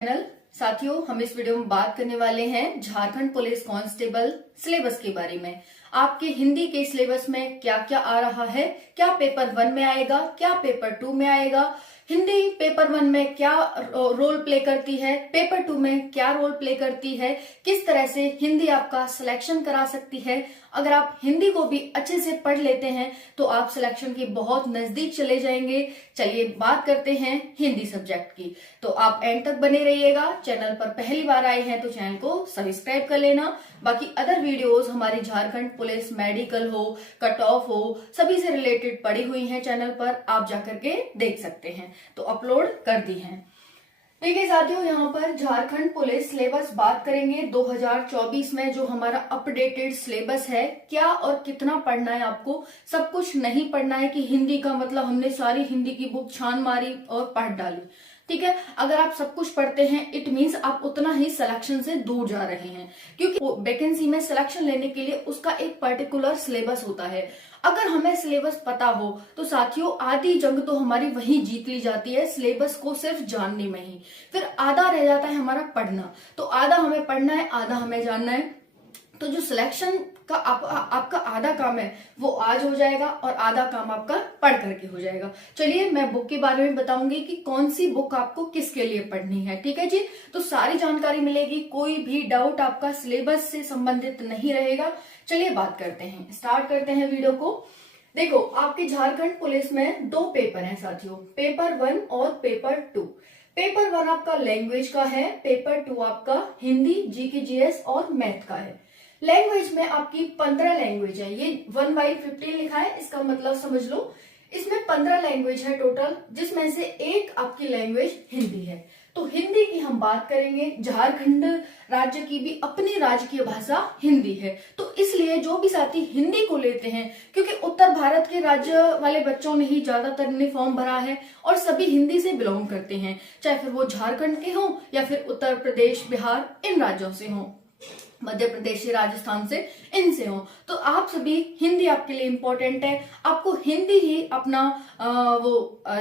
Channel साथियों, हम इस वीडियो में बात करने वाले हैं झारखंड पुलिस कांस्टेबल सिलेबस के बारे में। आपके हिंदी के सिलेबस में क्या क्या आ रहा है, क्या पेपर 1 में आएगा, क्या पेपर 2 में आएगा, हिंदी पेपर 1 में क्या रोल प्ले करती है, पेपर 2 में क्या रोल प्ले करती है, किस तरह से हिंदी आपका सिलेक्शन करा सकती है। अगर आप हिंदी को भी अच्छे से पढ़ लेते हैं तो आप सिलेक्शन के बहुत नजदीक चले जाएंगे। चलिए बात करते हैं हिंदी सब्जेक्ट की, तो आप एंड तक बने रहिएगा। चैनल पर पहली बार आए हैं तो चैनल को सब्सक्राइब कर लेना। बाकी अदर वीडियोस हमारी झारखंड पुलिस मेडिकल हो, कट ऑफ हो, सभी से रिलेटेड पड़ी हुई हैं चैनल पर, आप जाकर के देख सकते हैं, तो अपलोड कर दी हैं। देखिए साथियों, यहाँ पर झारखंड पुलिस सिलेबस बात करेंगे 2024 में जो हमारा अपडेटेड सिलेबस है। क्या और कितना पढ़ना है आपको, सब कुछ नहीं पढ़ना है कि हिंदी का मतलब हमने सारी हिंदी की बुक छान मारी और पढ़ डाली। ठीक है, अगर आप सब कुछ पढ़ते हैं इट मीन्स आप उतना ही सिलेक्शन से दूर जा रहे हैं, क्योंकि वैकेंसी में सिलेक्शन लेने के लिए उसका एक पर्टिकुलर सिलेबस होता है। अगर हमें सिलेबस पता हो तो साथियों आधी जंग तो हमारी वहीं जीत ली जाती है, सिलेबस को सिर्फ जानने में ही। फिर आधा रह जाता है हमारा पढ़ना, तो आधा हमें पढ़ना है, आधा हमें जानना है। तो जो सिलेक्शन का आपका आधा काम है वो आज हो जाएगा और आधा काम आपका पढ़ करके हो जाएगा। चलिए मैं बुक के बारे में बताऊंगी कि कौन सी बुक आपको किसके लिए पढ़नी है। ठीक है जी, तो सारी जानकारी मिलेगी, कोई भी डाउट आपका सिलेबस से संबंधित नहीं रहेगा। चलिए बात करते हैं, स्टार्ट करते हैं वीडियो को। देखो, आपके झारखंड पुलिस में 2 पेपर हैं साथियों, पेपर 1 और पेपर 2। पेपर 1 आपका लैंग्वेज का है, पेपर 2 आपका हिंदी, जीके जीएस और मैथ का है। लैंग्वेज में आपकी 15 लैंग्वेज है, ये 1/15 लिखा है, इसका मतलब समझ लो इसमें 15 लैंग्वेज है टोटल, जिसमें से एक आपकी लैंग्वेज हिंदी है। तो हिंदी की हम बात करेंगे, झारखंड राज्य की भी अपनी राजकीय भाषा हिंदी है, तो इसलिए जो भी साथी हिंदी को लेते हैं, क्योंकि उत्तर भारत के राज्य वाले बच्चों ने ही ज्यादातर ने फॉर्म भरा है और सभी हिंदी से बिलोंग करते हैं, चाहे फिर वो झारखंड के हों या फिर उत्तर प्रदेश, बिहार इन राज्यों से हों, मध्य प्रदेश से, राजस्थान से, इनसे हो, तो आप सभी हिंदी आपके लिए इम्पोर्टेंट है। आपको हिंदी ही अपना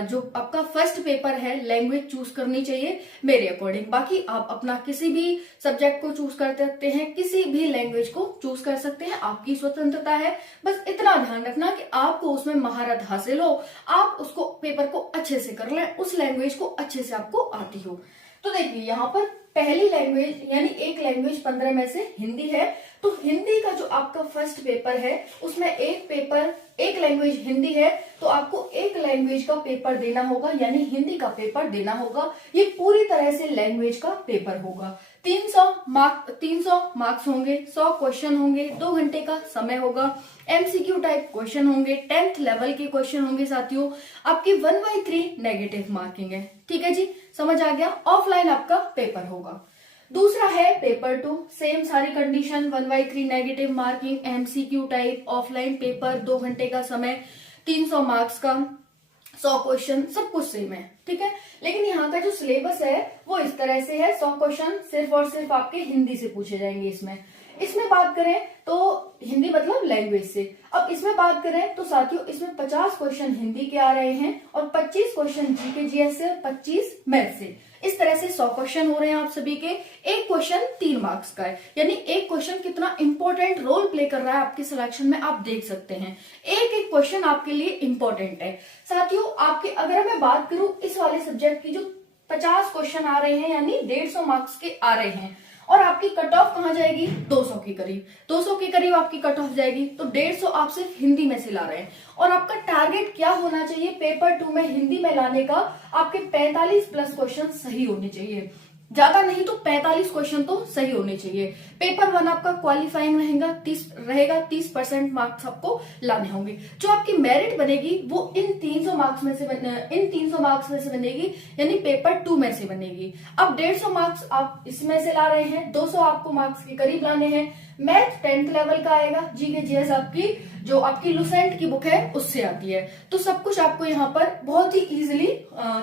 जो आपका फर्स्ट पेपर है लैंग्वेज चूज करनी चाहिए मेरे अकॉर्डिंग। बाकी आप अपना किसी भी सब्जेक्ट को चूज कर सकते हैं, किसी भी लैंग्वेज को चूज कर सकते हैं, आपकी स्वतंत्रता है। बस इतना ध्यान रखना कि आपको उसमें महारत हासिल हो, आप उसको पेपर को अच्छे से कर लें, उस लैंग्वेज को अच्छे से आपको आती हो। तो देखिए यहाँ पर पहली लैंग्वेज यानी एक लैंग्वेज 15 में से हिंदी है, तो हिंदी का जो आपका फर्स्ट पेपर है उसमें एक लैंग्वेज हिंदी है, तो आपको एक लैंग्वेज का पेपर देना होगा, यानी हिंदी का पेपर देना होगा। ये पूरी तरह से लैंग्वेज का पेपर होगा। 300 मार्क्स होंगे, 100 क्वेश्चन होंगे, 2 घंटे का समय होगा, एमसीक्यू टाइप क्वेश्चन होंगे, 10th लेवल के क्वेश्चन होंगे साथियों। आपकी 1/3 नेगेटिव मार्किंग है। ठीक है जी, समझ आ गया। ऑफलाइन आपका पेपर होगा। दूसरा है पेपर 2, सेम सारी condition, 1/3 negative marking, MCQ type, offline paper, 2 घंटे का समय, 300 मार्क्स का, 100 क्वेश्चन, सब कुछ सेम है। ठीक है, लेकिन यहाँ का जो सिलेबस है वो इस तरह से है, 100 क्वेश्चन सिर्फ और सिर्फ आपके हिंदी से पूछे जाएंगे। इसमें बात करें तो हिंदी मतलब लैंग्वेज से। अब इसमें बात करें तो साथियों इसमें 50 क्वेश्चन हिंदी के आ रहे हैं और 25 क्वेश्चन जीके जीएस से, 25 मैथ से। इस तरह से 100 क्वेश्चन हो रहे हैं आप सभी के। एक क्वेश्चन 3 मार्क्स का है, यानी एक क्वेश्चन कितना इंपॉर्टेंट रोल प्ले कर रहा है आपके सिलेक्शन में आप देख सकते हैं। एक क्वेश्चन आपके लिए इंपॉर्टेंट है साथियों। आपके अगर मैं बात करूं इस वाले सब्जेक्ट की, जो 50 क्वेश्चन आ रहे हैं यानी 150 मार्क्स के आ रहे हैं, और आपकी कट ऑफ कहाँ जाएगी, 200 के करीब, 200 के करीब आपकी कट ऑफ जाएगी। तो 150 आप सिर्फ हिंदी में से ला रहे हैं, और आपका टारगेट क्या होना चाहिए पेपर 2 में हिंदी में लाने का, आपके 45 प्लस क्वेश्चन सही होने चाहिए, ज्यादा नहीं तो 45 क्वेश्चन तो सही होने चाहिए। पेपर 1 आपका क्वालिफाइंग रहेगा, 30% मार्क्स आपको लाने होंगे। जो आपकी मेरिट बनेगी वो इन 300 मार्क्स में से बनेगी, यानी पेपर 2 में से बनेगी। अब 150 मार्क्स आप इसमें से ला रहे हैं, 200 आपको मार्क्स के करीब लाने हैं। मैथ 10th लेवल का आएगा, जीके जीएस आपकी जो आपकी लुसेंट की बुक है उससे आती है, तो सब कुछ आपको यहाँ पर बहुत ही इजीली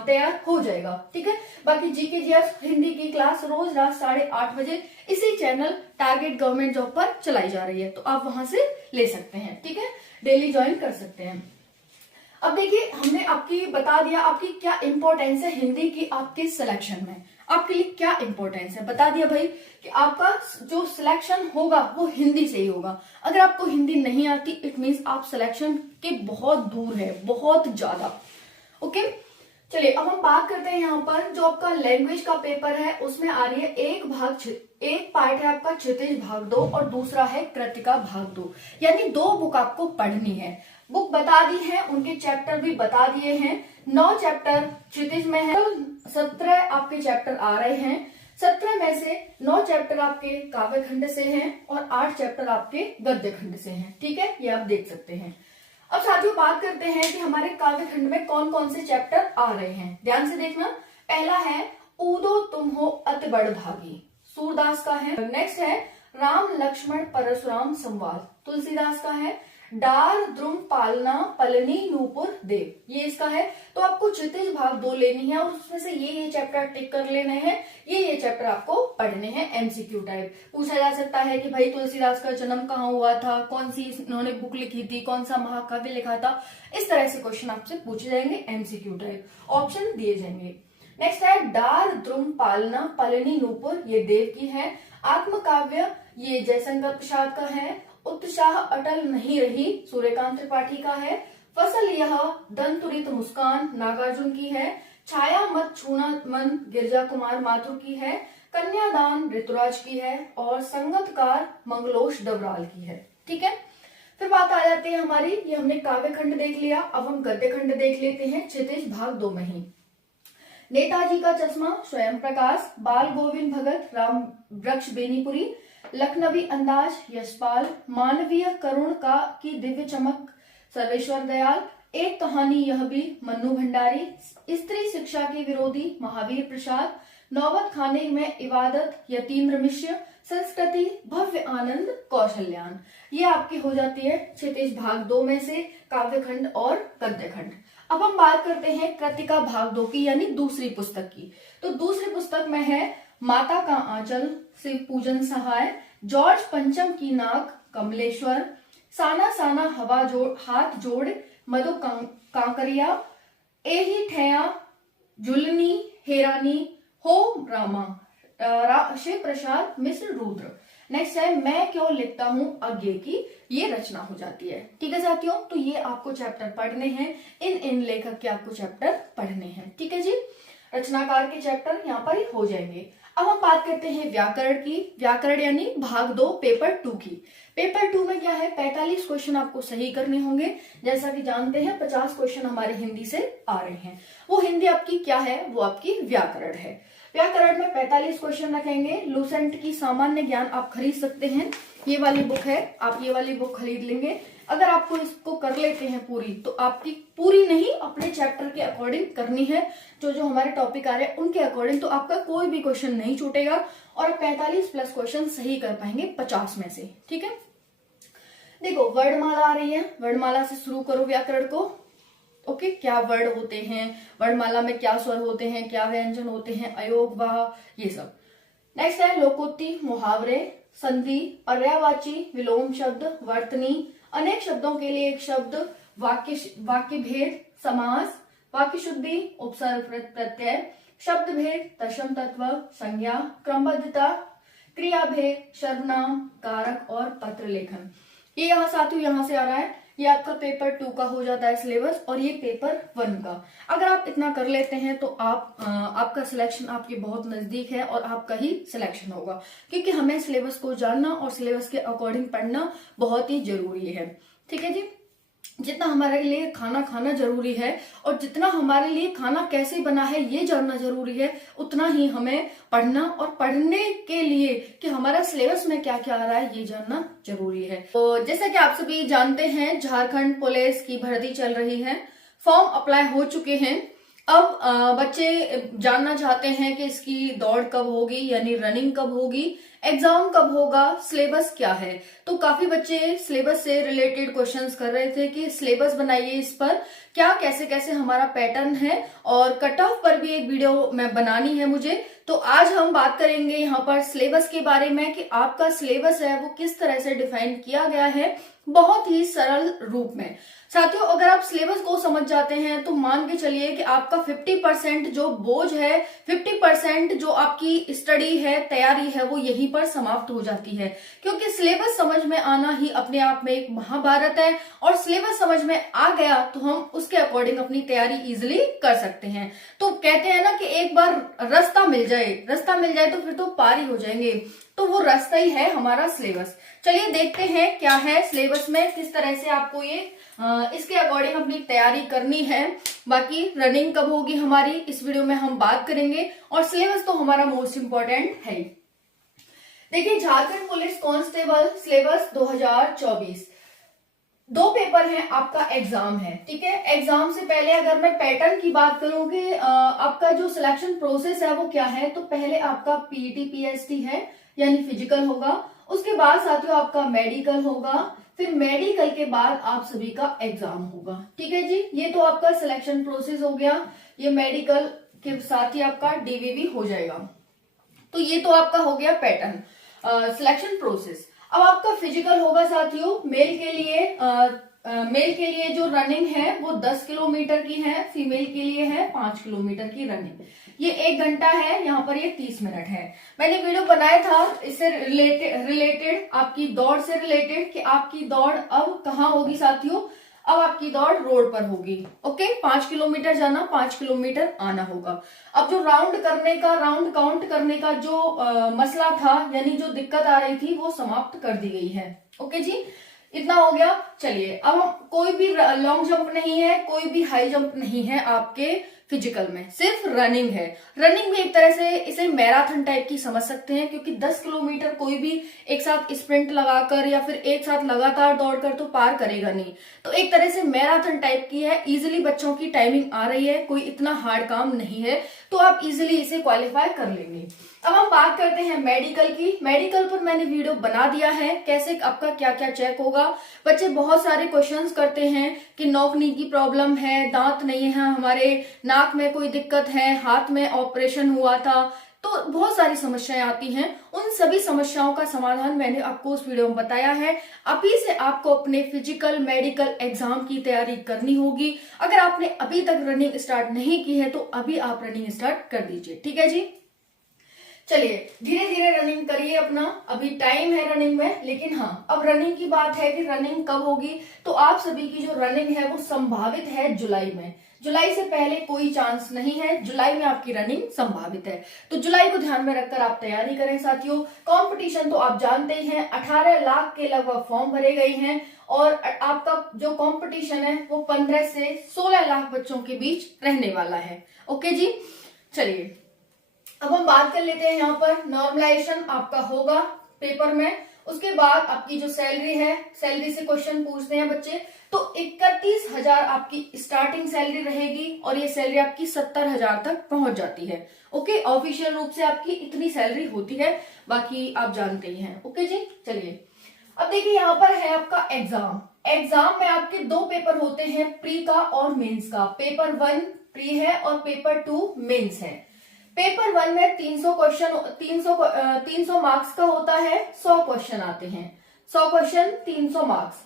तैयार हो जाएगा। ठीक है, बाकी जीके जीएस हिंदी की क्लास रोज रात 8:30 बजे इसी चैनल टारगेट गवर्नमेंट जॉब पर चलाई जा रही है, तो आप वहां से ले सकते हैं। ठीक है, डेली ज्वाइन कर सकते हैं। अब देखिए हमने आपकी बता दिया आपकी क्या इंपॉर्टेंस है हिंदी की आपके सिलेक्शन में। आपके लिए क्या इंपॉर्टेंस है, बता दिया भाई कि आपका जो सिलेक्शन होगा वो हिंदी से ही होगा। अगर आपको हिंदी नहीं आती इट मीन्स आप सिलेक्शन के बहुत दूर है, बहुत ज्यादा। ओके, चलिए अब हम बात करते हैं यहाँ पर जो आपका लैंग्वेज का पेपर है उसमें आ रही है एक पार्ट है आपका क्षितिज भाग 2 और दूसरा है कृतिका भाग 2, यानी 2 बुक आपको पढ़नी है। बुक बता दी है, उनके चैप्टर भी बता दिए हैं। 9 चैप्टर क्षितिज में है, 17 आपके चैप्टर आ रहे हैं। 17 में से 9 चैप्टर आपके काव्य खंड से हैं और 8 चैप्टर आपके गद्य खंड से हैं। ठीक है, ये आप देख सकते हैं। अब साथियों बात करते हैं कि हमारे काव्य खंड में कौन कौन से चैप्टर आ रहे हैं, ध्यान से देखना। पहला है ऊदो तुम हो अति बड़ भागी, सूरदास का है। नेक्स्ट है राम लक्ष्मण परशुराम संवाद, तुलसीदास का है। डार द्रुम पालना पलनी नूपुर देव, ये इसका है। तो आपको क्षितिज भाग 2 लेनी है और उसमें से ये चैप्टर टिक कर लेने हैं, ये चैप्टर आपको पढ़ने हैं। एमसीक्यू टाइप पूछा जा सकता है कि भाई तुलसीदास का जन्म कहाँ हुआ था, कौन सी इन्होंने बुक लिखी थी, कौन सा महाकाव्य लिखा था, इस तरह से क्वेश्चन आपसे पूछे जाएंगे। एमसीक्यू टाइप ऑप्शन दिए जाएंगे। नेक्स्ट है डार द्रुम पालना पलनी नूपुर, ये देव की है। आत्मकाव्य ये जयशंकर प्रसाद का है। उत्साह अटल नहीं रही, सूर्यकांत त्रिपाठी का है। फसल यह दंतुरित मुस्कान, नागार्जुन की है। छाया मत छूना मन, गिरजा कुमार माथुर की है। कन्यादान ऋतुराज की है और संगतकार मंगलोश डबराल की है। ठीक है, फिर बात आ जाती है हमारी, ये हमने काव्य खंड देख लिया, अब हम गद्य खंड देख लेते हैं क्षितिज भाग 2 में ही। नेताजी का चश्मा, स्वयं प्रकाश। बाल गोविंद भगत, राम वृक्ष बेनीपुरी। लखनवी अंदाज, यशपाल। मानवीय करुण का की दिव्य चमक, सर्वेश्वर दयाल। एक कहानी यह भी, मन्नू भंडारी। स्त्री शिक्षा के विरोधी, महावीर प्रसाद। नौबत खाने में इबादत, यतीन्द्र मिश्र। संस्कृति, भव्य आनंद, कौशल्यान। ये आपकी हो जाती है क्षितिज भाग 2 में से काव्य खंड और गद्य खंड। अब हम बात करते हैं कृतिका भाग 2 की, यानी दूसरी पुस्तक की। तो दूसरी पुस्तक में है माता का आंचल, शिव पूजन सहाय। जॉर्ज पंचम की नाक, कमलेश्वर। साना साना हवा जोड़ हाथ जोड़, मधु कांकरिया। एही ठया जुलनी हेरानी, हो रामा, शिव प्रसाद मिश्र रुद्र। नेक्स्ट है मैं क्यों लिखता हूँ अज्ञे की, ये रचना हो जाती है। ठीक है साथियों, तो ये आपको चैप्टर पढ़ने हैं, इन लेखक के आपको चैप्टर पढ़ने हैं। ठीक है जी, रचनाकार के चैप्टर यहाँ पर ही हो जाएंगे। अब हम बात करते हैं व्याकरण की। व्याकरण यानी भाग 2 पेपर 2 की। पेपर 2 में क्या है, 45 क्वेश्चन आपको सही करने होंगे। जैसा कि जानते हैं 50 क्वेश्चन हमारे हिंदी से आ रहे हैं। वो हिंदी आपकी क्या है, वो आपकी व्याकरण है। व्याकरण में 45 क्वेश्चन रखेंगे। लूसेंट की सामान्य ज्ञान आप खरीद सकते हैं, ये वाली बुक है, आप ये वाली बुक खरीद लेंगे। अगर आपको इसको कर लेते हैं पूरी, तो आपकी पूरी नहीं अपने चैप्टर के अकॉर्डिंग करनी है, जो जो हमारे टॉपिक आ रहे हैं उनके अकॉर्डिंग, तो आपका कोई भी क्वेश्चन नहीं छूटेगा और 45 प्लस क्वेश्चन सही कर पाएंगे 50 में से। ठीक है, देखो वर्णमाला आ रही है, वर्णमाला से शुरू करो व्याकरण को। ओके, क्या वर्ड होते हैं, वर्णमाला में क्या स्वर होते हैं, क्या व्यंजन होते हैं, अयोग वाह, ये सब। नेक्स्ट है लोकोक्ति, मुहावरे, संधि, पर्यायवाची, विलोम शब्द, वर्तनी, अनेक शब्दों के लिए एक शब्द, वाक्य भेद, समास, वाक्य शुद्धि, उपसर्ग प्रत्यय, शब्द भेद, दशम तत्व, संज्ञा, क्रमबद्धता, क्रिया भेद, सर्वनाम, कारक और पत्र लेखन। ये यहाँ साथियों यहाँ से आ रहा है, ये आपका पेपर 2 का हो जाता है सिलेबस और ये पेपर 1 का। अगर आप इतना कर लेते हैं तो आपका सिलेक्शन आपके बहुत नजदीक है और आपका ही सिलेक्शन होगा, क्योंकि हमें सिलेबस को जानना और सिलेबस के अकॉर्डिंग पढ़ना बहुत ही जरूरी है। ठीक है जी, जितना हमारे लिए खाना खाना जरूरी है और जितना हमारे लिए खाना कैसे बना है ये जानना जरूरी है, उतना ही हमें पढ़ना और पढ़ने के लिए कि हमारा सिलेबस में क्या क्या आ रहा है ये जानना जरूरी है। तो जैसा कि आप सभी जानते हैं झारखंड पुलिस की भर्ती चल रही है, फॉर्म अप्लाई हो चुके हैं। अब बच्चे जानना चाहते हैं कि इसकी दौड़ कब होगी, यानी रनिंग कब होगी, एग्जाम कब होगा, सिलेबस क्या है। तो काफी बच्चे सिलेबस से रिलेटेड क्वेश्चंस कर रहे थे कि सिलेबस बनाइए, इस पर क्या कैसे कैसे हमारा पैटर्न है और कट ऑफ पर भी एक वीडियो में बनानी है मुझे। तो आज हम बात करेंगे यहाँ पर सिलेबस के बारे में कि आपका सिलेबस है वो किस तरह से डिफाइन किया गया है बहुत ही सरल रूप में। साथियों, अगर आप सिलेबस को समझ जाते हैं तो मान के चलिए कि आपका 50% जो बोझ है, 50% जो आपकी स्टडी है, तैयारी है, वो यहीं पर समाप्त हो जाती है। क्योंकि सिलेबस समझ में आना ही अपने आप में एक महाभारत है, और सिलेबस समझ में आ गया तो हम उसके अकॉर्डिंग अपनी तैयारी इजिली कर सकते हैं। तो कहते हैं ना कि एक बार रास्ता मिल जाए तो फिर तो पार ही हो जाएंगे। तो वो रास्ता ही है हमारा सिलेबस। चलिए देखते हैं क्या है सिलेबस में, किस तरह से आपको ये इसके अकॉर्डिंग अपनी तैयारी करनी है। बाकी रनिंग कब होगी हमारी, इस वीडियो में हम बात करेंगे, और सिलेबस तो हमारा मोस्ट इंपॉर्टेंट है। देखिए, झारखंड पुलिस कांस्टेबल सिलेबस 2024 दो पेपर हैं, आपका एग्जाम है, ठीक है। एग्जाम से पहले अगर मैं पैटर्न की बात करूं कि आपका जो सिलेक्शन प्रोसेस है वो क्या है, तो पहले आपका पीईटी पीएसटी है यानी फिजिकल होगा, उसके बाद साथियों आपका मेडिकल होगा, फिर मेडिकल के बाद आप सभी का एग्जाम होगा, ठीक है जी। ये तो आपका सिलेक्शन प्रोसेस हो गया, ये मेडिकल के साथ ही आपका डीवीवी हो जाएगा। तो ये तो आपका हो गया पैटर्न सिलेक्शन प्रोसेस। अब आपका फिजिकल होगा साथियों, मेल के लिए जो रनिंग है वो 10 किलोमीटर की है, फीमेल के लिए है 5 किलोमीटर की रनिंग। ये 1 घंटा है, यहाँ पर ये 30 मिनट है। मैंने वीडियो बनाया था इससे रिलेटेड आपकी दौड़ से रिलेटेड कि आपकी दौड़ अब कहाँ होगी साथियों, अब आपकी दौड़ रोड पर होगी। ओके, 5 किलोमीटर जाना, 5 किलोमीटर आना होगा। अब जो राउंड काउंट करने का जो मसला था, यानी जो दिक्कत आ रही थी, वो समाप्त कर दी गई है। ओके जी, इतना हो गया। चलिए, अब कोई भी लॉन्ग जंप नहीं है, कोई भी हाई जंप नहीं है आपके फिजिकल में, सिर्फ रनिंग है। रनिंग भी एक तरह से इसे मैराथन टाइप की समझ सकते हैं, क्योंकि 10 किलोमीटर कोई भी एक साथ स्प्रिंट लगाकर या फिर एक साथ लगातार दौड़कर तो पार करेगा नहीं। तो एक तरह से मैराथन टाइप की है, इजिली बच्चों की टाइमिंग आ रही है, कोई इतना हार्ड काम नहीं है, तो आप इजिली इसे क्वालिफाई कर लेंगे। अब हम बात करते हैं मेडिकल की। मेडिकल पर मैंने वीडियो बना दिया है, कैसे आपका क्या क्या चेक होगा। बच्चे बहुत सारे क्वेश्चंस करते हैं कि नोकनी की प्रॉब्लम है, दांत नहीं है हमारे, नाक में कोई दिक्कत है, हाथ में ऑपरेशन हुआ था, तो बहुत सारी समस्याएं आती हैं। उन सभी समस्याओं का समाधान मैंने आपको उस वीडियो में बताया है। अभी से आपको अपने फिजिकल मेडिकल एग्जाम की तैयारी करनी होगी। अगर आपने अभी तक रनिंग स्टार्ट नहीं की है तो अभी आप रनिंग स्टार्ट कर दीजिए, ठीक है जी। चलिए, धीरे धीरे रनिंग करिए अपना, अभी टाइम है रनिंग में। लेकिन हाँ, अब रनिंग की बात है कि रनिंग कब होगी, तो आप सभी की जो रनिंग है वो संभावित है जुलाई में। जुलाई से पहले कोई चांस नहीं है, जुलाई में आपकी रनिंग संभावित है। तो जुलाई को ध्यान में रखकर आप तैयारी करें साथियों। कंपटीशन तो आप जानते ही हैं, 18 लाख के लगभग फॉर्म भरे गए हैं, और आपका जो कंपटीशन है वो 15 से 16 लाख बच्चों के बीच रहने वाला है। ओके जी, चलिए अब हम बात कर लेते हैं। यहाँ पर नॉर्मलाइजेशन आपका होगा पेपर में, उसके बाद आपकी जो सैलरी है, सैलरी से क्वेश्चन पूछते हैं बच्चे, तो 31,000 आपकी स्टार्टिंग सैलरी रहेगी, और ये सैलरी आपकी 70,000 तक पहुंच जाती है। ओके, ऑफिशियल रूप से आपकी इतनी सैलरी होती है, बाकी आप जानते ही हैं। ओके जी, चलिए अब देखिए, यहाँ पर है आपका एग्जाम। एग्जाम में आपके 2 पेपर होते हैं, प्री का और मेंस का। पेपर 1 प्री है और पेपर 2 मेंस है। पेपर 1 में 300 क्वेश्चन, 300 मार्क्स का होता है, 100 क्वेश्चन आते हैं, 100 क्वेश्चन 300 मार्क्स।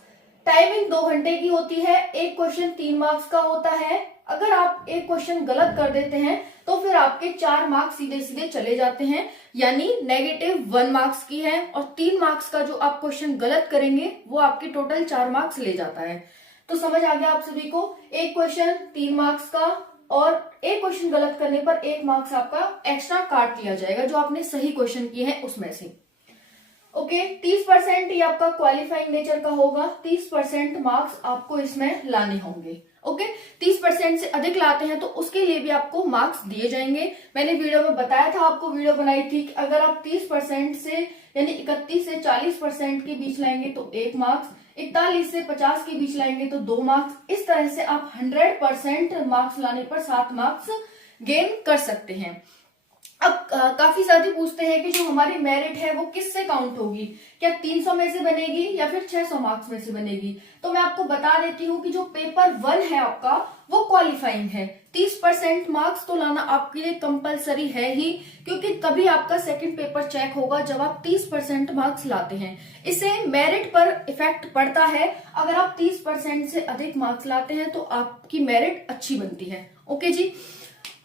टाइमिंग 2 घंटे की होती है, एक क्वेश्चन 3 मार्क्स का होता है। अगर आप एक क्वेश्चन गलत कर देते हैं तो फिर आपके 4 मार्क्स सीधे सीधे चले जाते हैं, यानी -1 मार्क्स की है, और 3 मार्क्स का जो आप क्वेश्चन गलत करेंगे वो आपके टोटल 4 मार्क्स ले जाता है। तो समझ आ गया आप सभी को, एक क्वेश्चन 3 मार्क्स का, और एक क्वेश्चन गलत करने पर 1 मार्क्स आपका एक्स्ट्रा काट लिया जाएगा जो आपने सही क्वेश्चन किए हैं उसमें से। ओके, 30% ये आपका क्वालिफाइंग नेचर का होगा, 30% मार्क्स आपको इसमें लाने होंगे। ओके, 30% से अधिक लाते हैं तो उसके लिए भी आपको मार्क्स दिए जाएंगे। मैंने वीडियो में बताया था, आपको वीडियो बनाई थी कि अगर आप 30% से यानी 31 से 40% के बीच लाएंगे तो 1 मार्क्स, 41 से 50 के बीच लाएंगे तो 2 मार्क्स। इस तरह से आप 100% मार्क्स लाने पर 7 मार्क्स गेन कर सकते हैं। अब काफी साथी पूछते हैं कि जो हमारी मेरिट है वो किससे काउंट होगी, क्या 300 में से बनेगी या फिर 600 मार्क्स में से बनेगी। तो मैं आपको बता देती हूँ कि जो पेपर 1 है आपका वो क्वालिफाइंग है। 30% मार्क्स तो लाना आपके लिए कंपलसरी है ही, क्योंकि तभी आपका सेकंड पेपर चेक होगा जब आप 30% मार्क्स लाते हैं। इससे मेरिट पर इफेक्ट पड़ता है। अगर आप 30% से अधिक मार्क्स लाते हैं तो आपकी मेरिट अच्छी बनती है। ओके जी।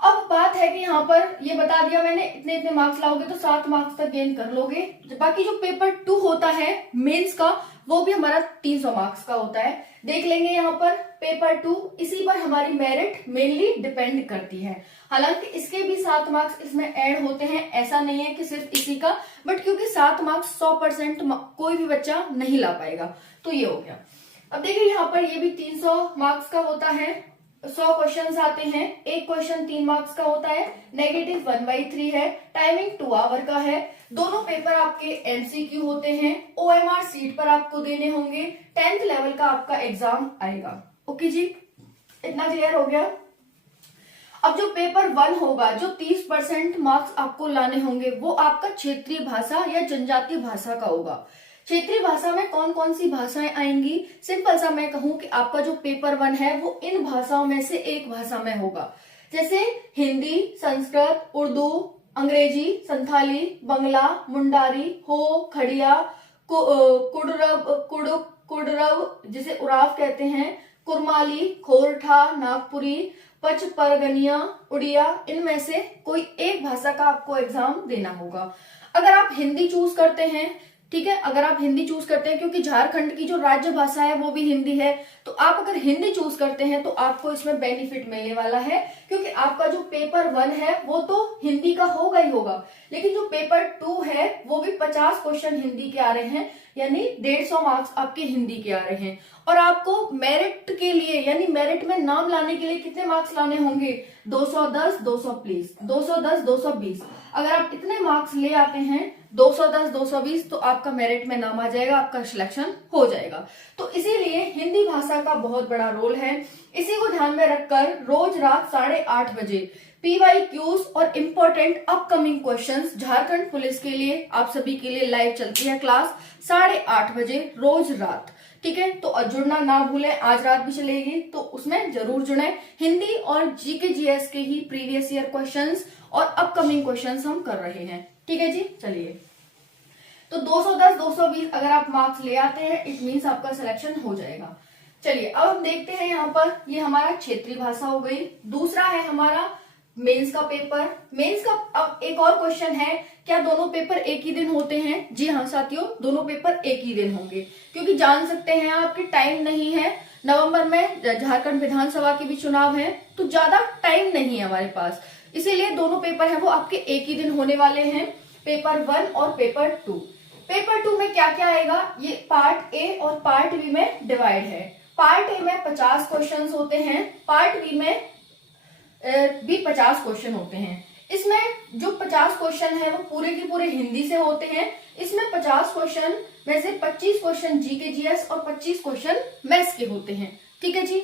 अब बात है कि यहाँ पर ये बता दिया मैंने, इतने इतने मार्क्स लाओगे तो 7 मार्क्स तक गेन कर लोगे। बाकी जो पेपर 2 होता है मेंस का, वो भी हमारा 300 मार्क्स का होता है। देख लेंगे यहाँ पर पेपर 2, इसी पर हमारी मेरिट मेनली डिपेंड करती है। हालांकि इसके भी 7 मार्क्स इसमें ऐड होते हैं, ऐसा नहीं है कि सिर्फ इसी का, बट क्योंकि 7 मार्क्स 100% कोई भी बच्चा नहीं ला पाएगा, तो ये हो गया। अब देखिए यहाँ पर ये भी 300 मार्क्स का होता है। 100 क्वेश्चंस आते हैं, एक क्वेश्चन 3 मार्क्स का होता है, नेगेटिव 1/3 है, टाइमिंग 2 आवर का है। दोनों पेपर आपके एमसीक्यू होते हैं, ओएमआर सीट पर आपको देने होंगे, 10th लेवल का आपका एग्जाम आएगा। ओके जी, इतना क्लियर हो गया। अब जो पेपर 1 होगा, जो 30% मार्क्स आपको लाने होंगे, वो आपका क्षेत्रीय भाषा या जनजातीय भाषा का होगा। क्षेत्रीय भाषा में कौन कौन सी भाषाएं आएंगी, सिंपल सा मैं कहूं कि आपका जो पेपर 1 है वो इन भाषाओं में से एक भाषा में होगा, जैसे हिंदी, संस्कृत, उर्दू, अंग्रेजी, संथाली, बंगला, मुंडारी, हो, खड़िया, कुडरब जिसे उराव कहते हैं, कुरमाली, खोरठा, नागपुरी, पचपरगनिया, उड़िया, इनमें से कोई एक भाषा का आपको एग्जाम देना होगा। अगर आप हिंदी चूज करते हैं, ठीक है, अगर आप हिंदी चूज करते हैं, क्योंकि झारखंड की जो राज्य भाषा है वो भी हिंदी है, तो आप अगर हिंदी चूज करते हैं तो आपको इसमें बेनिफिट मिलने वाला है, क्योंकि आपका जो पेपर 1 है वो तो हिंदी का होगा ही होगा, लेकिन जो पेपर 2 है वो भी 50 क्वेश्चन हिंदी के आ रहे हैं, यानी 150 मार्क्स आपके हिंदी के आ रहे हैं। और आपको मेरिट के लिए, यानी मेरिट में नाम लाने के लिए कितने मार्क्स लाने होंगे, 210, 200 प्लीज, 210, 220। अगर आप इतने मार्क्स ले आते हैं 210, 220, तो आपका मेरिट में नाम आ जाएगा, आपका सिलेक्शन हो जाएगा। तो इसीलिए हिंदी भाषा का बहुत बड़ा रोल है। इसी को ध्यान में रखकर रोज रात 8:30 बजे PYQs और important upcoming questions Jharkhand police के लिए, आप सभी के लिए लाइव चलती है क्लास 8:30 बजे रोज रात। ठीक है, तो जुड़ना ना भूलें, आज रात भी चलेगी तो उसमें जरूर जुड़े। हिंदी और जीके जीएस के ही प्रीवियस ईयर क्वेश्चंस और अपकमिंग क्वेश्चंस हम कर रहे हैं। ठीक है जी, चलिए। तो 210, 220 अगर आप मार्क्स ले आते हैं, इट मीन्स आपका सिलेक्शन हो जाएगा। चलिए अब हम देखते हैं यहाँ पर, ये हमारा क्षेत्रीय भाषा हो गई। दूसरा है हमारा मेंस का पेपर। मेंस का अब एक और क्वेश्चन है, क्या दोनों पेपर एक ही दिन होते हैं? जी हाँ साथियों, दोनों पेपर एक ही दिन होंगे, क्योंकि जान सकते हैं आपके टाइम नहीं है, नवंबर में झारखंड विधानसभा के भी चुनाव है, तो ज्यादा टाइम नहीं है हमारे पास, इसीलिए दोनों पेपर है वो आपके एक ही दिन होने वाले हैं, पेपर 1 और पेपर 2। पेपर 2 में क्या क्या आएगा, ये पार्ट ए और पार्ट बी में डिवाइड है। पार्ट ए में 50 क्वेश्चन होते हैं, पार्ट बी में भी 50 क्वेश्चन होते हैं। इसमें जो 50 क्वेश्चन है वो पूरे के पूरे हिंदी से होते हैं। इसमें 50 क्वेश्चन में से 25 क्वेश्चन जीके जीएस और 25 क्वेश्चन मैथ्स के होते हैं। ठीक है जी।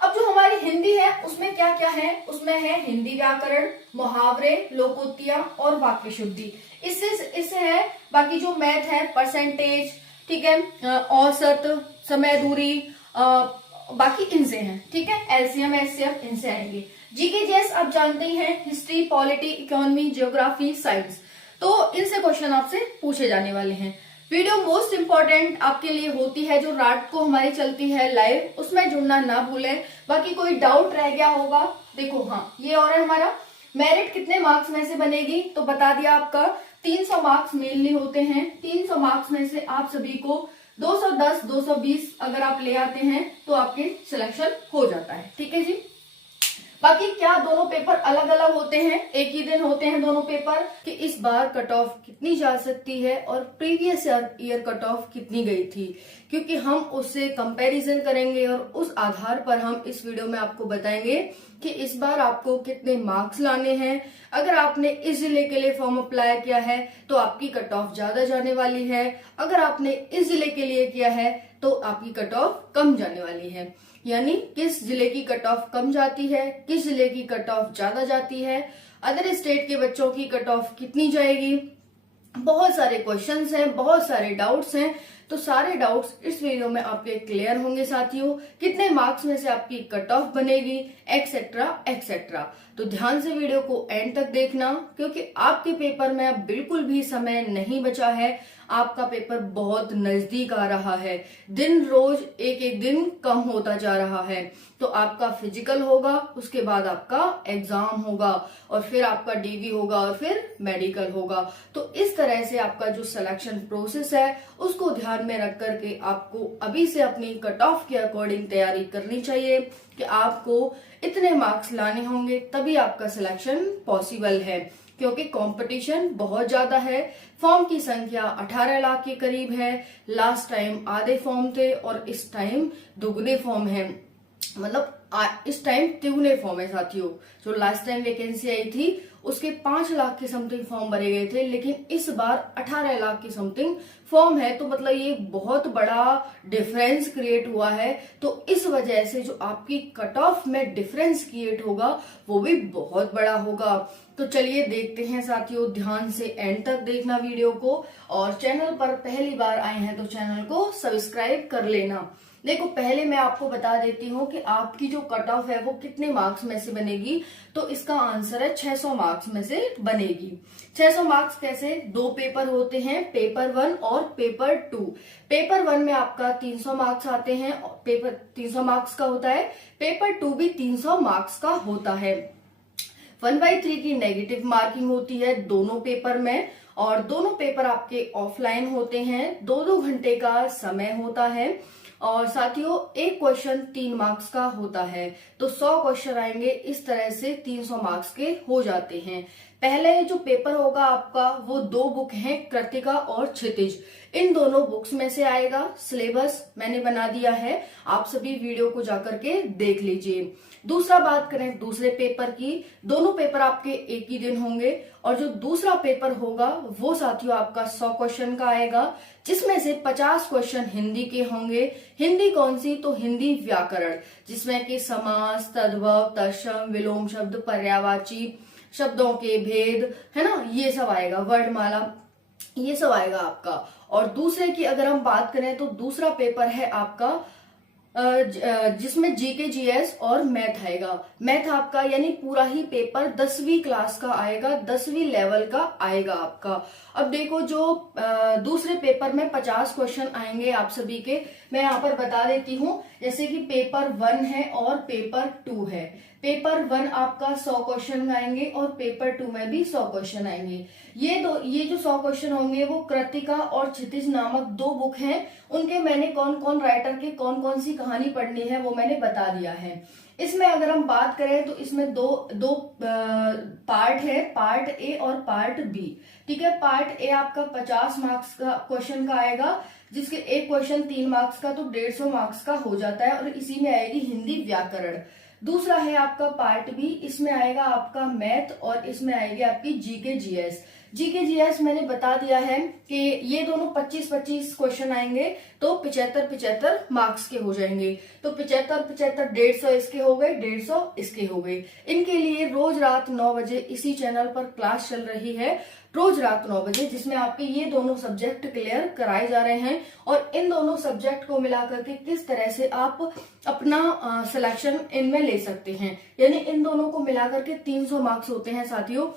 अब जो हमारी हिंदी है उसमें क्या क्या है, उसमें है हिंदी व्याकरण, मुहावरे, लोकोक्तियां और वाक्य शुद्धि, इससे है। बाकी जो मैथ है परसेंटेज, ठीक है, औसत, समय दूरी, बाकी इनसे हैं। ठीक है, एलसीएम एचसीएफ इनसे आएंगे। जीके जीएस आप जानते ही हैं, history, polity, economy, geography, science, तो इनसे क्वेश्चन आपसे पूछे जाने वाले हैं। वीडियो मोस्ट इंपॉर्टेंट आपके लिए होती है जो रात को हमारी चलती है लाइव, उसमें जुड़ना ना भूलें। बाकी कोई डाउट रह गया होगा, देखो हाँ ये और है हमारा मेरिट कितने मार्क्स में से बनेगी, तो बता दिया आपका 300 मार्क्स मेनली होते हैं। 300 मार्क्स में से आप सभी को 210, 220 अगर आप ले आते हैं तो आपके सिलेक्शन हो जाता है। ठीक है जी। बाकी क्या दोनों पेपर अलग अलग होते हैं, एक ही दिन होते हैं दोनों पेपर, कि इस बार कट ऑफ कितनी जा सकती है और प्रीवियस ईयर कट ऑफ कितनी गई थी, क्योंकि हम उससे कंपैरिजन करेंगे और उस आधार पर हम इस वीडियो में आपको बताएंगे कि इस बार आपको कितने मार्क्स लाने हैं। अगर आपने इस जिले के लिए फॉर्म अप्लाई किया है तो आपकी कट ऑफ ज्यादा जाने वाली है, अगर आपने इस जिले के लिए किया है तो आपकी कट ऑफ कम जाने वाली है। यानी किस जिले की कट ऑफ कम जाती है, किस जिले की कट ऑफ ज्यादा जाती है, अदर स्टेट के बच्चों की कट ऑफ कितनी जाएगी, बहुत सारे क्वेश्चंस हैं, बहुत सारे डाउट्स हैं। तो सारे डाउट्स इस वीडियो में आपके क्लियर होंगे साथियों। कितने मार्क्स में से आपकी कट ऑफ बनेगी, एक्सेट्रा एक्सेट्रा। तो ध्यान से वीडियो को एंड तक देखना, क्योंकि आपके पेपर में अब बिल्कुल भी समय नहीं बचा है। आपका पेपर बहुत नजदीक आ रहा है, दिन रोज एक एक दिन कम होता जा रहा है। तो आपका फिजिकल होगा, उसके बाद आपका एग्जाम होगा, और फिर आपका डीवी होगा, और फिर मेडिकल होगा। तो इस तरह से आपका जो सिलेक्शन प्रोसेस है उसको ध्यान में रख करके आपको अभी से अपनी कट ऑफ के अकॉर्डिंग तैयारी करनी चाहिए कि आपको इतने मार्क्स लाने होंगे, तभी आपका सिलेक्शन पॉसिबल है। क्योंकि कंपटीशन बहुत ज्यादा है, फॉर्म की संख्या 18 लाख के करीब है। लास्ट टाइम आधे फॉर्म थे और इस टाइम दुगने फॉर्म है, मतलब इस टाइम तिगुने फॉर्म है साथियों। जो लास्ट टाइम वैकेंसी आई थी उसके 5 लाख के समथिंग फॉर्म भरे गए थे, लेकिन इस बार 18 लाख के समथिंग फॉर्म है। तो मतलब ये बहुत बड़ा डिफरेंस क्रिएट हुआ है। तो इस वजह से जो आपकी कट ऑफ में डिफरेंस क्रिएट होगा वो भी बहुत बड़ा होगा। तो चलिए देखते हैं साथियों, ध्यान से एंड तक देखना वीडियो को, और चैनल पर पहली बार आए हैं तो चैनल को सब्सक्राइब कर लेना। देखो, पहले मैं आपको बता देती हूँ कि आपकी जो कट ऑफ है वो कितने मार्क्स में से बनेगी। तो इसका आंसर है 600 मार्क्स में से बनेगी। 600 मार्क्स कैसे, 2 पेपर होते हैं, पेपर 1 और पेपर 2। पेपर 1 में आपका 300 मार्क्स आते हैं, पेपर 300 मार्क्स का होता है। पेपर 2 भी 300 मार्क्स का होता है। 1/3 की नेगेटिव मार्किंग होती है दोनों पेपर में, और दोनों पेपर आपके ऑफलाइन होते हैं। 2-2 घंटे का समय होता है, और साथियों एक क्वेश्चन 3 मार्क्स का होता है। तो 100 क्वेश्चन आएंगे, इस तरह से 300 मार्क्स के हो जाते हैं। पहले जो पेपर होगा आपका वो 2 बुक हैं, कृतिका और क्षितिज। इन दोनों बुक्स में से आएगा। सिलेबस मैंने बना दिया है, आप सभी वीडियो को जाकर के देख लीजिए। दूसरा बात करें दूसरे पेपर की, दोनों पेपर आपके एक ही दिन होंगे, और जो दूसरा पेपर होगा वो साथियों आपका 100 क्वेश्चन का आएगा, जिसमें से 50 क्वेश्चन हिंदी के होंगे। हिंदी कौन सी, तो हिंदी व्याकरण, जिसमें कि समास, तद्भव, तत्सम, विलोम शब्द, पर्यायवाची शब्दों के भेद, है ना, ये सब आएगा, वर्णमाला, ये सब आएगा आपका। और दूसरे की अगर हम बात करें तो दूसरा पेपर है आपका जिसमें जीके जीएस और मैथ आएगा। मैथ आपका यानी पूरा ही पेपर 10वीं क्लास का आएगा, 10वीं लेवल का आएगा आपका। अब देखो, जो दूसरे पेपर में 50 क्वेश्चन आएंगे आप सभी के, मैं यहाँ पर बता देती हूँ। जैसे कि पेपर 1 है और पेपर 2 है। पेपर 1 आपका 100 क्वेश्चन आएंगे, और पेपर 2 में भी 100 क्वेश्चन आएंगे। ये जो 100 क्वेश्चन होंगे वो कृतिका और क्षितिज नामक 2 बुक हैं। उनके मैंने कौन कौन राइटर के कौन कौन सी कहानी पढ़नी है वो मैंने बता दिया है। इसमें अगर हम बात करें तो इसमें दो पार्ट है, पार्ट ए और पार्ट बी। ठीक है, पार्ट ए आपका 50 मार्क्स का क्वेश्चन का आएगा, जिसके एक क्वेश्चन 3 मार्क्स का, तो 150 मार्क्स का हो जाता है, और इसी में आएगी हिंदी व्याकरण। दूसरा है आपका पार्ट बी, इसमें आएगा आपका मैथ, और इसमें आएगी आपकी जीके जीएस। जीके जीएस मैंने बता दिया है कि ये दोनों 25-25 क्वेश्चन आएंगे, तो 75-75 मार्क्स के हो जाएंगे। तो 75-75 150 इसके हो गए, 150 इसके हो गए। इनके लिए रोज रात 9 बजे इसी चैनल पर क्लास चल रही है, रोज रात 9 बजे, जिसमें आपके ये दोनों सब्जेक्ट क्लियर कराए जा रहे हैं। और इन दोनों सब्जेक्ट को मिलाकर के किस तरह से आप अपना सिलेक्शन इनमें ले सकते हैं, यानी इन दोनों को मिलाकर के 300 मार्क्स होते हैं साथियों।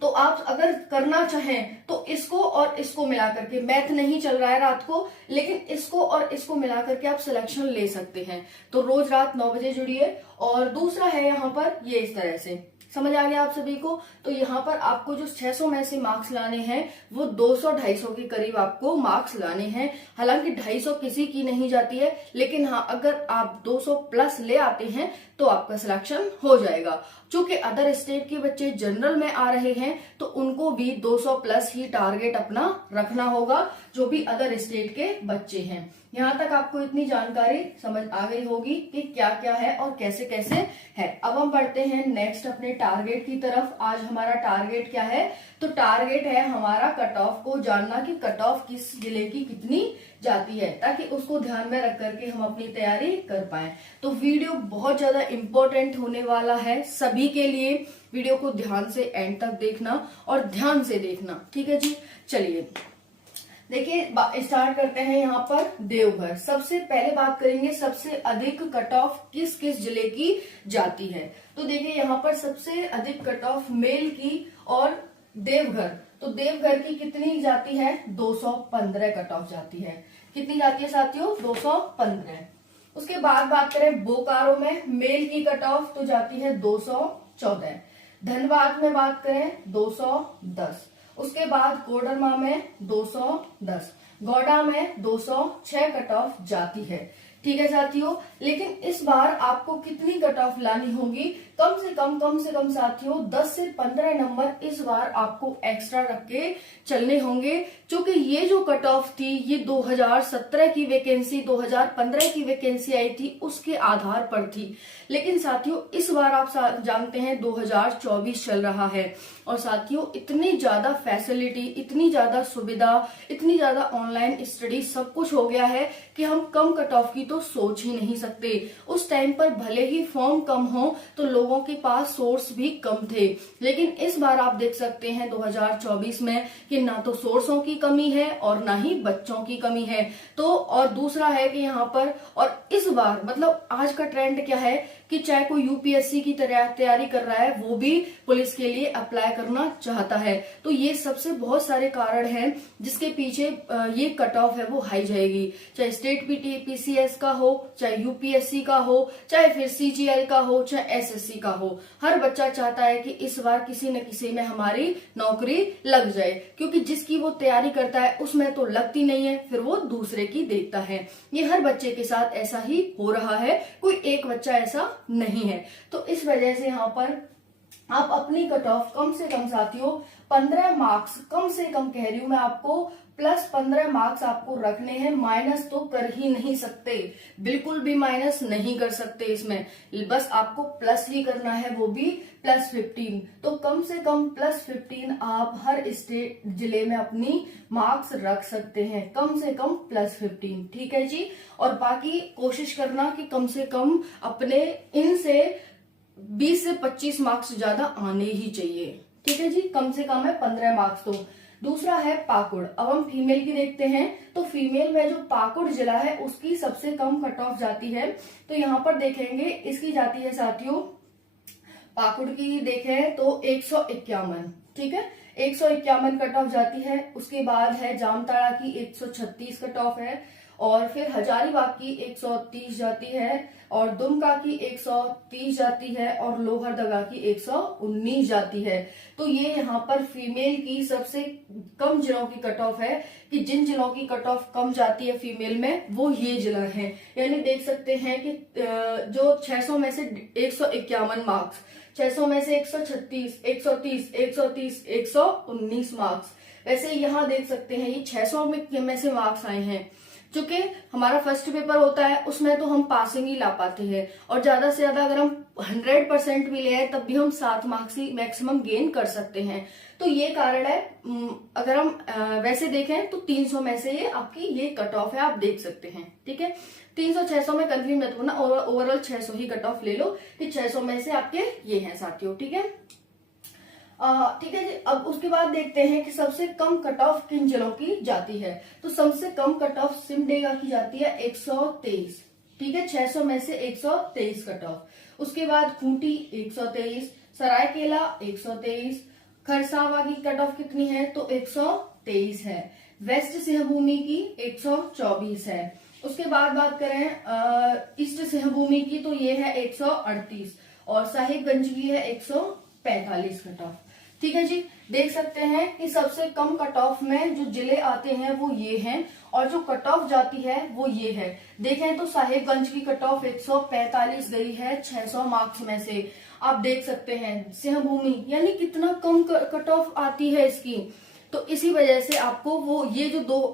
तो आप अगर करना चाहें तो इसको और इसको मिलाकर के, मैथ नहीं चल रहा है रात को, लेकिन इसको और इसको मिलाकर के आप सिलेक्शन ले सकते हैं। तो रोज रात 9 बजे जुड़िए। और दूसरा है यहाँ पर ये इस तरह से, समझ आ गया आप सभी को। तो यहाँ पर आपको जो 600 में से मार्क्स लाने हैं वो 200-250 के करीब आपको मार्क्स लाने हैं। हालांकि 250 किसी की नहीं जाती है, लेकिन हाँ, अगर आप 200 प्लस ले आते हैं तो आपका सिलेक्शन हो जाएगा। चूंकि अदर स्टेट के बच्चे जनरल में आ रहे हैं तो उनको भी 200 प्लस ही टारगेट अपना रखना होगा, जो भी अदर स्टेट के बच्चे हैं। यहाँ तक आपको इतनी जानकारी समझ आ गई होगी कि क्या क्या है और कैसे कैसे है। अब हम बढ़ते हैं नेक्स्ट अपने टारगेट की तरफ। आज हमारा टारगेट क्या है, तो टारगेट है हमारा कट ऑफ को जानना कि कट ऑफ किस जिले की कितनी जाती है, ताकि उसको ध्यान में रख करके हम अपनी तैयारी कर पाए। तो वीडियो बहुत ज्यादा इम्पोर्टेंट होने वाला है सभी के लिए। वीडियो को ध्यान से एंड तक देखना और ध्यान से देखना, ठीक है जी। चलिए देखिए स्टार्ट करते हैं। यहाँ पर देवघर, सबसे पहले बात करेंगे सबसे अधिक कट ऑफ किस किस जिले की जाती है। तो देखिए यहाँ पर सबसे अधिक कट ऑफ मेल की और देवघर, तो देवघर की कितनी जाती है, 215 कट ऑफ जाती है। कितनी जाती है साथियों, 215। उसके बाद बात करें बोकारो में मेल की कट ऑफ तो जाती है 214। धनबाद में बात करें 210। उसके बाद कोडरमा में 210, गौड़ा में 206 कट ऑफ जाती है, ठीक है साथियों। लेकिन इस बार आपको कितनी कट ऑफ लानी होगी, कम से कम साथियों 10 से 15 नंबर इस बार आपको एक्स्ट्रा रख के चलने होंगे, क्योंकि ये जो कट ऑफ थी ये 2017 की वैकेंसी 2015 की वैकेंसी आई थी उसके आधार पर थी। लेकिन साथियों इस बार आप जानते हैं 2024 चल रहा है और साथियों इतनी ज्यादा फैसिलिटी, इतनी ज्यादा सुविधा, इतनी ज्यादा ऑनलाइन स्टडी सब कुछ हो गया है कि हम कम कट ऑफ की तो सोच ही नहीं सकते। उस टाइम पर भले ही फॉर्म कम हो तो लोगों के पास सोर्स भी कम थे, लेकिन इस बार आप देख सकते हैं 2024 में कि ना तो सोर्सों की कमी है और ना ही बच्चों की कमी है। तो और दूसरा है कि यहाँ पर और इस बार मतलब आज का ट्रेंड क्या है कि चाहे कोई यूपीएससी की तैयारी कर रहा है वो भी पुलिस के लिए अप्लाई करना चाहता है। तो ये सबसे बहुत सारे कारण हैं जिसके पीछे ये कट ऑफ है वो हाई जाएगी, चाहे स्टेट पीसीएस का हो, चाहे यूपीएससी का हो, चाहे फिर सीजीएल का हो, चाहे एसएससी का हो। हर बच्चा चाहता है कि इस बार किसी न किसी में हमारी नौकरी लग जाए, क्योंकि जिसकी वो तैयारी करता है उसमें तो लगती नहीं है, फिर वो दूसरे की देखता है। ये हर बच्चे के साथ ऐसा ही हो रहा है, कोई एक बच्चा ऐसा नहीं है। तो इस वजह से यहाँ पर आप अपनी कट ऑफ कम से कम साथियों 15 मार्क्स, कम से कम कह रही हूं मैं आपको, प्लस 15 मार्क्स आपको रखने हैं। माइनस तो कर ही नहीं सकते, बिल्कुल भी माइनस नहीं कर सकते इसमें, बस आपको प्लस ही करना है, वो भी प्लस 15। तो कम से कम प्लस 15 आप हर स्टेट जिले में अपनी मार्क्स रख सकते हैं, कम से कम प्लस 15, ठीक है जी। और बाकी कोशिश करना कि कम से कम अपने इनसे 20 से 25 मार्क्स ज्यादा आने ही चाहिए, ठीक है जी। कम से कम है 15 मार्क्स। तो दूसरा है पाकुड़। अब हम फीमेल की देखते हैं, तो फीमेल में जो पाकुड़ जिला है उसकी सबसे कम कट ऑफ जाती है। तो यहाँ पर देखेंगे इसकी जाती है साथियों, पाकुड़ की देखें तो 151, ठीक है, 151 कट ऑफ जाती है। उसके बाद है जामताड़ा की 136 कट ऑफ है, और फिर हजारीबाग की 130 जाती है, और दुमका की 130 जाती है, और लोहरदगा की 119 जाती है। तो ये यहाँ पर फीमेल की सबसे कम जिलों की कट ऑफ है कि जिन जिलों की कट ऑफ कम जाती है फीमेल में वो ये जिला है। यानी देख सकते हैं कि जो 600 में से 151 मार्क्स, 600 में से 136, 130, 130, 119 मार्क्स। वैसे यहाँ देख सकते हैं ये 600 में से मार्क्स आए हैं। चूंकि हमारा फर्स्ट पेपर होता है उसमें तो हम पासिंग ही ला पाते हैं, और ज्यादा से ज्यादा अगर हम 100% भी ले आए तब भी हम 7 मार्क्स ही मैक्सिमम गेन कर सकते हैं। तो ये कारण है। अगर हम वैसे देखें तो 300 में से ये आपकी ये कट ऑफ है, आप देख सकते हैं, ठीक है। 300-600 में कंफ्यूज मत होना, ओवरऑल 600 ही कट ऑफ ले लो कि 600 में से आपके ये हैं साथियों, ठीक है। ठीक है जी। अब उसके बाद देखते हैं कि सबसे कम कट ऑफ किन जिलों की जाती है। तो सबसे कम कट ऑफ सिमडेगा की जाती है 123, ठीक है, 600 में से 123 कट ऑफ। उसके बाद खूंटी 123, सरायकेला 123, खरसावा की कट ऑफ कितनी है तो 123 है। वेस्ट सिंहभूमि की 124 है। उसके बाद बात करें ईस्ट सिंहभूमि की तो ये है 138, और साहिबगंज की है 145 कट ऑफ, ठीक है जी। देख सकते हैं कि सबसे कम कट ऑफ में जो जिले आते हैं वो ये हैं, और जो कट ऑफ जाती है वो ये है। देखें तो साहिबगंज की कट ऑफ 145 गई है 600 मार्क्स में से, आप देख सकते हैं। सिंहभूमि यानी कितना कम कट ऑफ आती है इसकी। तो इसी वजह से आपको वो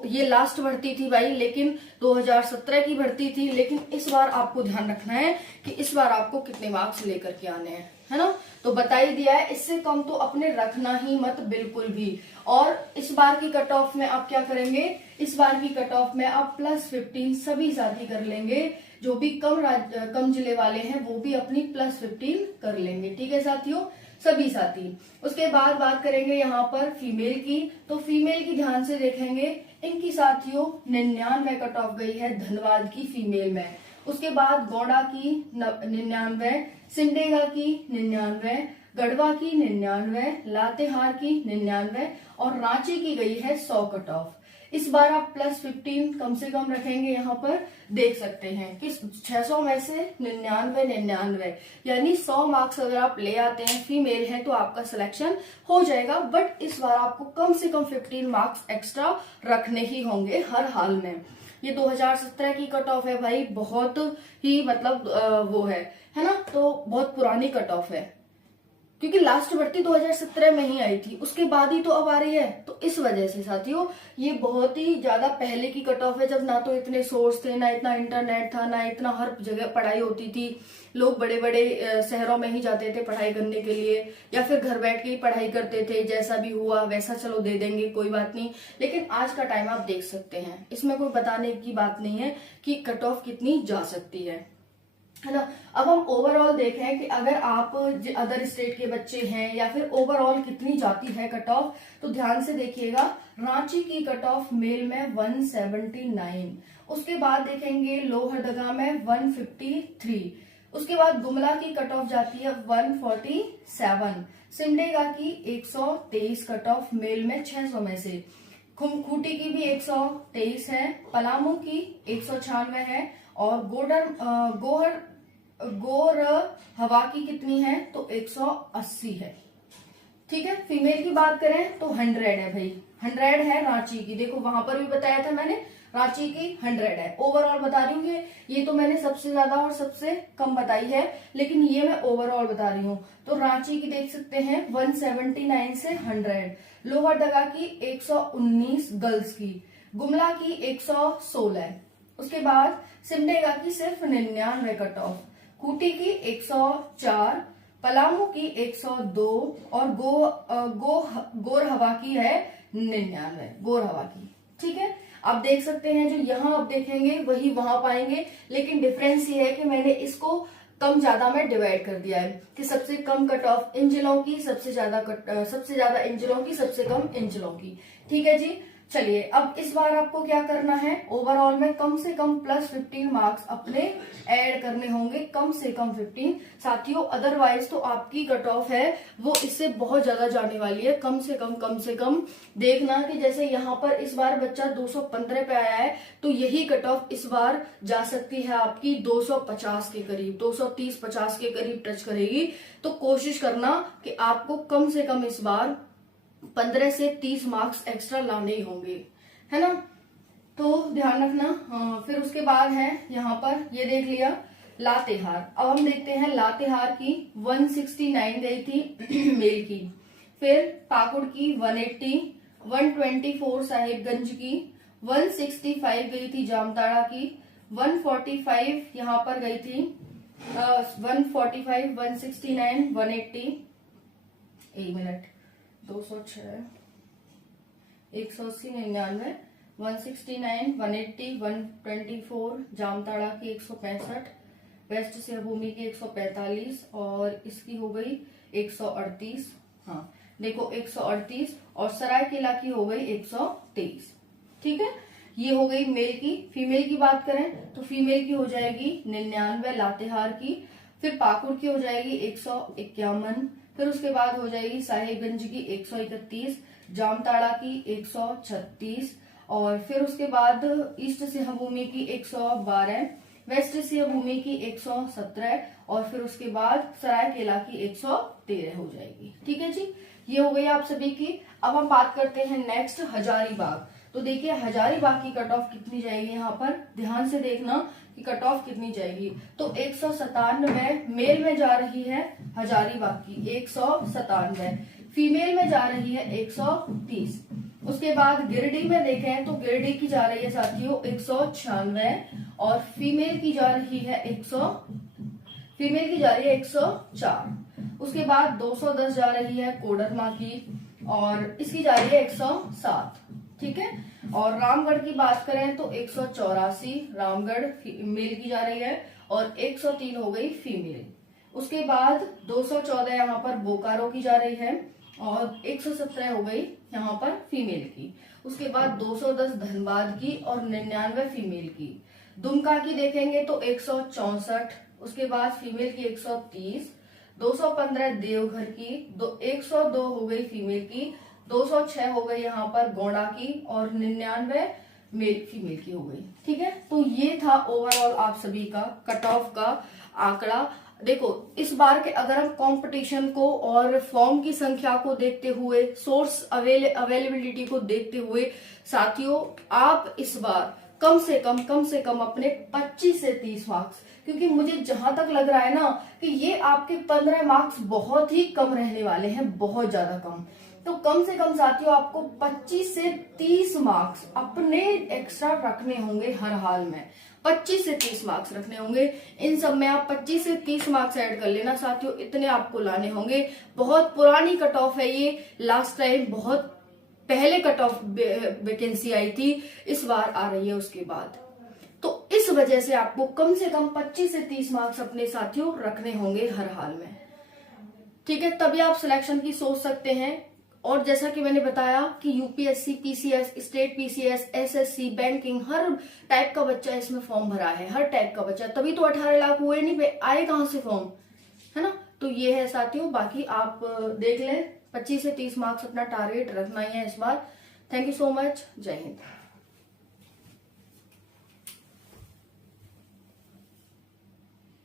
ये लास्ट भर्ती थी भाई, लेकिन 2017 की भर्ती थी, लेकिन इस बार आपको ध्यान रखना है कि इस बार आपको कितने मार्क्स लेकर के आने हैं, है ना। तो बता ही दिया है, इससे कम तो अपने रखना ही मत बिल्कुल भी। और इस बार की कट ऑफ में आप क्या करेंगे, इस बार की कट ऑफ में आप +15 सभी साथी कर लेंगे, जो भी कम जिले वाले हैं वो भी अपनी +15 कर लेंगे, ठीक है साथियों। सभी साथी। उसके बाद बात करेंगे यहाँ पर फीमेल की, तो फीमेल की ध्यान से देखेंगे, इनकी साथियों 99 कट ऑफ गई है धनबाद की फीमेल में। उसके बाद गोंडा की 99, सिमडेगा की 99, गढ़वा की 99, लातेहार की 99 और रांची की गई है 100 कट ऑफ। इस बार आप +15 कम से कम रखेंगे, यहाँ पर देख सकते हैं कि 600 में से 99 यानी 100 मार्क्स अगर आप ले आते हैं, फीमेल है तो आपका सिलेक्शन हो जाएगा। बट इस बार आपको कम से कम 15 मार्क्स एक्स्ट्रा रखने ही होंगे हर हाल में। ये 2017 की कट ऑफ है भाई, बहुत ही मतलब वो है ना, तो बहुत पुरानी कट ऑफ है, क्योंकि लास्ट भर्ती 2017 में ही आई थी, उसके बाद ही तो अब आ रही है। तो इस वजह से साथियों ये बहुत ही ज्यादा पहले की कट ऑफ है, जब ना तो इतने सोर्स थे, ना इतना इंटरनेट था, ना इतना हर जगह पढ़ाई होती थी। लोग बड़े बड़े शहरों में ही जाते थे पढ़ाई करने के लिए, या फिर घर बैठ के ही पढ़ाई करते थे, जैसा भी हुआ वैसा चलो दे देंगे कोई बात नहीं। लेकिन आज का टाइम आप देख सकते हैं, इसमें कोई बताने की बात नहीं है कि कट ऑफ कितनी जा सकती है ना। अब हम ओवरऑल देखें कि अगर आप अदर स्टेट के बच्चे हैं या फिर ओवरऑल कितनी जाती है कट ऑफ, तो ध्यान से देखिएगा। रांची की कट ऑफ मेल में 179, उसके बाद देखेंगे लोहरदगा में 153, उसके बाद गुमला की कट ऑफ जाती है 147, सिमडेगा की 123 कट ऑफ मेल में 600 में से, खूंटी की भी 123 है, पलामू की 196 है और गोर हवा की कितनी है तो 180 है। ठीक है, फीमेल की बात करें तो 100 है भाई, 100 है रांची की। देखो वहां पर भी बताया था मैंने, रांची की 100 है। ओवरऑल बता रही हूँ, ये तो मैंने सबसे ज्यादा और सबसे कम बताई है, लेकिन ये मैं ओवरऑल बता रही हूँ। तो रांची की देख सकते हैं 179 से 100, लोहरदगा की 119 गर्ल्स की, गुमला की 116, उसके बाद सिमडेगा की सिर्फ 99 कट ऑफ, खूंटी की 104, पलामू की 102 और गोर हवा की है 99, गोर हवा की। ठीक है, आप देख सकते हैं जो यहाँ आप देखेंगे वही वहां पाएंगे, लेकिन डिफरेंस ये है कि मैंने इसको कम ज्यादा में डिवाइड कर दिया है कि सबसे कम कट ऑफ इन जिलों की, सबसे ज्यादा इन जिलों की, सबसे कम इन जिलों की। ठीक है जी, चलिए अब इस बार आपको क्या करना है, ओवरऑल में कम से कम +15 मार्क्स अपने ऐड करने होंगे, कम से कम 15 साथियों। अदरवाइज तो आपकी कट ऑफ है वो इससे बहुत ज्यादा जाने वाली है। कम से कम देखना कि जैसे यहाँ पर इस बार बच्चा 215 पे आया है, तो यही कट ऑफ इस बार जा सकती है आपकी 250 के करीब, 230-50 के करीब टच करेगी। तो कोशिश करना कि आपको कम से कम इस बार 15 से 30 मार्क्स एक्स्ट्रा लाने ही होंगे, है ना, तो ध्यान रखना। फिर उसके बाद है यहाँ पर, ये देख लिया लातेहार। अब हम देखते हैं लातेहार की 169 गई थी मेल की, फिर पाकुड़ की 180, 124 साहिबगंज की, 165 गई थी जामताड़ा की, 145 यहाँ पर गई थी, 145, 169, 180, 1 मिनट, 206, 180, 99, 169, 180, 124, जामताड़ा की 165, वेस्ट सिंहभूमि की 145 और इसकी हो गई 138। हाँ देखो 138 और सरायकेला की हो गई 123। ठीक है, ये हो गई मेल की। फीमेल की बात करें तो फीमेल की हो जाएगी 99 लातेहार की, फिर पाकुड़ की हो जाएगी 151, फिर उसके बाद हो जाएगी साहिबगंज की 131, जामताड़ा की 136 और फिर उसके बाद ईस्ट सिंहभूमि की 112, वेस्ट सिंहभूमि की 117 और फिर उसके बाद सरायकेला की 113 हो जाएगी। ठीक है जी, ये हो गई आप सभी की। अब हम बात करते हैं नेक्स्ट हजारीबाग। तो देखिए हजारीबाग की कट ऑफ कितनी जाएगी, यहाँ पर ध्यान से देखना कि कट ऑफ कितनी जाएगी। तो 197 मेल में जा रही है हजारीबाग की, 197, फीमेल में जा रही है 130। उसके बाद गिरिडीह में देखें तो गिरिडीह की जा रही है साथियों 196 और फीमेल की जा रही है 104। उसके बाद 210 जा रही है कोडरमा की और इसकी जा रही है 107। ठीक है, और रामगढ़ की बात करें तो 184 रामगढ़ मेल की जा रही है और 103 हो गई फीमेल। उसके बाद 214 यहाँ पर बोकारो की जा रही है और 117 हो गई यहाँ पर फीमेल की। उसके बाद 210 धनबाद की और 99 फीमेल की। दुमका की देखेंगे तो 164, उसके बाद फीमेल की 130, 215 देवघर की, 102 हो गई फीमेल की, 206 हो गई यहाँ पर गोंडा की और 99 मेल फीमेल की हो गई। ठीक है, तो ये था ओवरऑल आप सभी का कट ऑफ का आंकड़ा। देखो इस बार के अगर हम कंपटीशन को और फॉर्म की संख्या को देखते हुए, सोर्स अवेलेबिलिटी को देखते हुए साथियों, आप इस बार कम से कम अपने 25 से 30 मार्क्स, क्योंकि मुझे जहां तक लग रहा है ना कि ये आपके 15 मार्क्स बहुत ही कम रहने वाले हैं, बहुत ज्यादा कम। तो कम से कम साथियों आपको 25 से 30 मार्क्स अपने एक्स्ट्रा रखने होंगे हर हाल में। 25 से 30 मार्क्स रखने होंगे। इन सब में आप 25 से 30 मार्क्स ऐड कर लेना साथियों, इतने आपको लाने होंगे। बहुत पुरानी कट ऑफ है ये, लास्ट टाइम बहुत पहले कट ऑफ वैकेंसी आई थी, इस बार आ रही है उसके बाद। तो इस वजह से आपको कम से कम 25 से 30 मार्क्स अपने साथियों रखने होंगे हर हाल में। ठीक है, तभी आप सिलेक्शन की सोच सकते हैं। और जैसा कि मैंने बताया कि UPSC, PCS, state PCS, SSC, banking, हर टाइप का बच्चा इसमें फॉर्म भरा है, हर टाइप का बच्चा, तभी तो 18 लाख हुए नहीं, आए कहां से फॉर्म, है ना। तो ये है साथियों, बाकी आप देख लें, 25 से 30 मार्क्स अपना टारगेट रखना ही है इस बार। थैंक यू सो मच, जय हिंद।